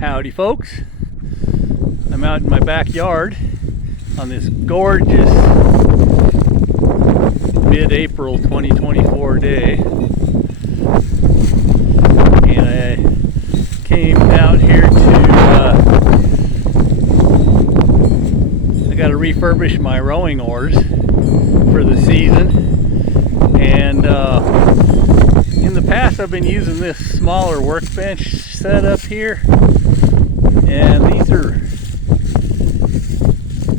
Howdy folks, I'm out in my backyard on this gorgeous mid-April 2024 day, and I came out here to I got to refurbish my rowing oars for the season. And in the past I've been using this smaller workbench setup here, and these are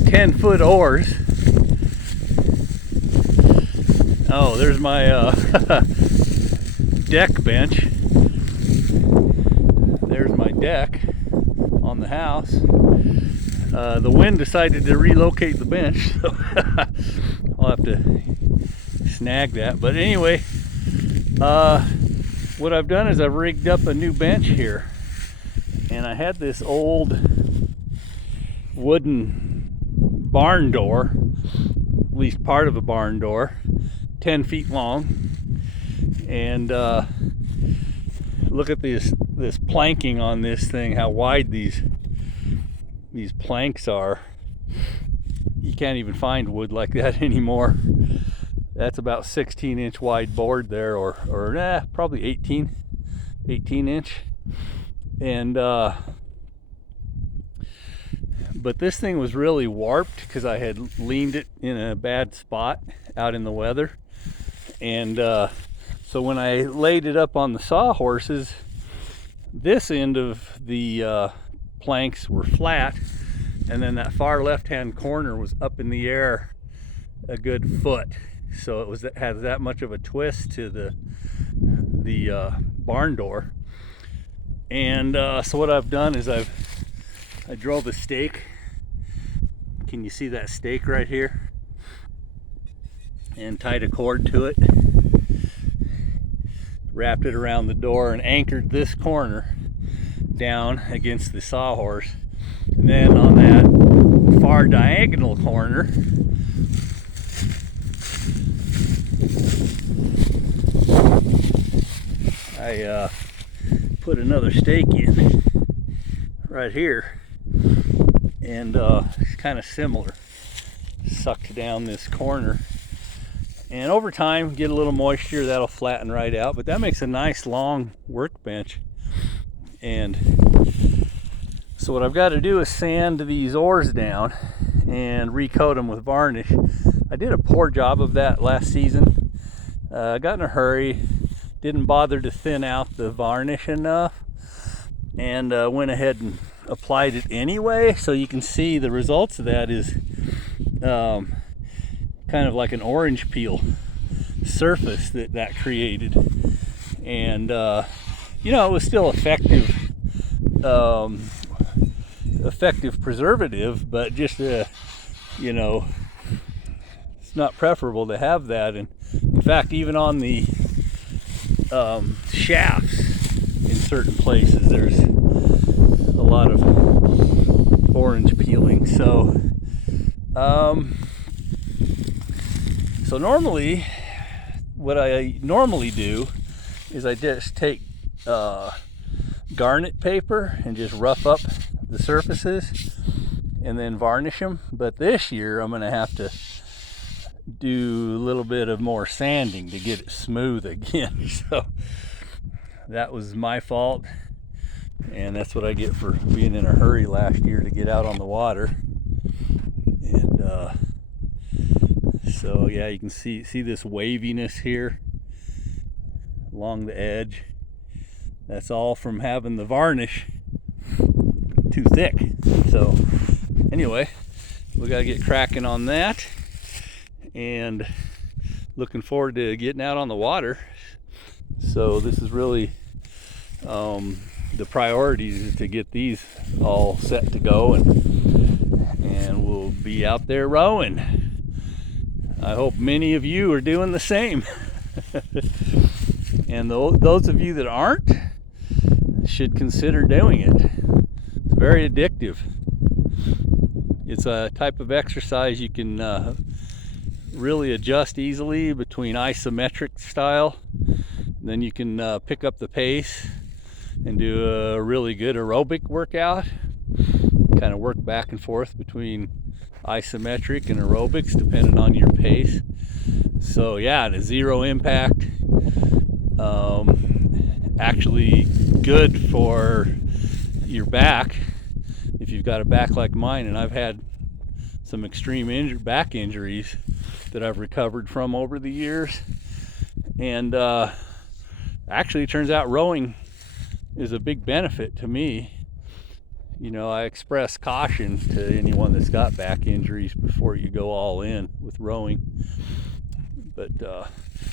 10-foot oars. Oh, there's my deck bench. There's my deck on the house. The wind decided to relocate the bench, so I'll have to snag that. But anyway, what I've done is I've rigged up a new bench here, and I had this old wooden barn door, at least part of a barn door, 10 feet long, and look at this planking on this thing, how wide these planks are. You can't even find wood like that anymore. That's about 16-inch wide board there, or probably 18 inch. And but this thing was really warped because I had leaned it in a bad spot out in the weather. And so when I laid it up on the sawhorses, this end of the planks were flat, and then that far left-hand corner was up in the air a good foot. So it has that much of a twist to the barn door. And so what I've done is I drove a stake. Can you see that stake right here? And tied a cord to it, wrapped it around the door, and anchored this corner down against the sawhorse. And then on that far diagonal corner, I put another stake in right here, and it's kind of similar. Sucked down this corner, and over time get a little moisture, that'll flatten right out, but that makes a nice long workbench. And so what I've got to do is sand these oars down and recoat them with varnish. I did a poor job of that last season. I got in a hurry, didn't bother to thin out the varnish enough, and went ahead and applied it anyway. So you can see the results of that is kind of like an orange peel surface that created. And you know, it was still effective preservative, but just you know, it's not preferable to have that. And in fact, even on the shafts in certain places, there's a lot of orange peeling. So so normally what I normally do is I just take garnet paper and just rough up the surfaces and then varnish them. But this year I'm going to have to do a little bit of more sanding to get it smooth again. So that was my fault, and that's what I get for being in a hurry last year to get out on the water. And so yeah, you can see this waviness here along the edge. That's all from having the varnish too thick. So anyway, we got to get cracking on that, and looking forward to getting out on the water. So this is really the priorities, is to get these all set to go, and we'll be out there rowing. I hope many of you are doing the same. And those of you that aren't should consider doing it. It's very addictive. It's a type of exercise you can really adjust easily between isometric style. Then you can pick up the pace and do a really good aerobic workout. Kind of work back and forth between isometric and aerobics depending on your pace. So yeah, the zero impact, actually good for your back if you've got a back like mine, and I've had some extreme back injuries that I've recovered from over the years. And actually it turns out rowing is a big benefit to me. You know, I express caution to anyone that's got back injuries before you go all in with rowing. But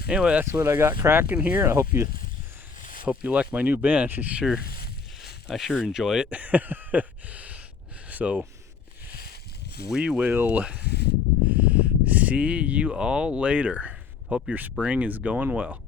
anyway, that's what I got cracking here. I hope you like my new bench. I sure enjoy it. So we will see you all later. Hope your spring is going well.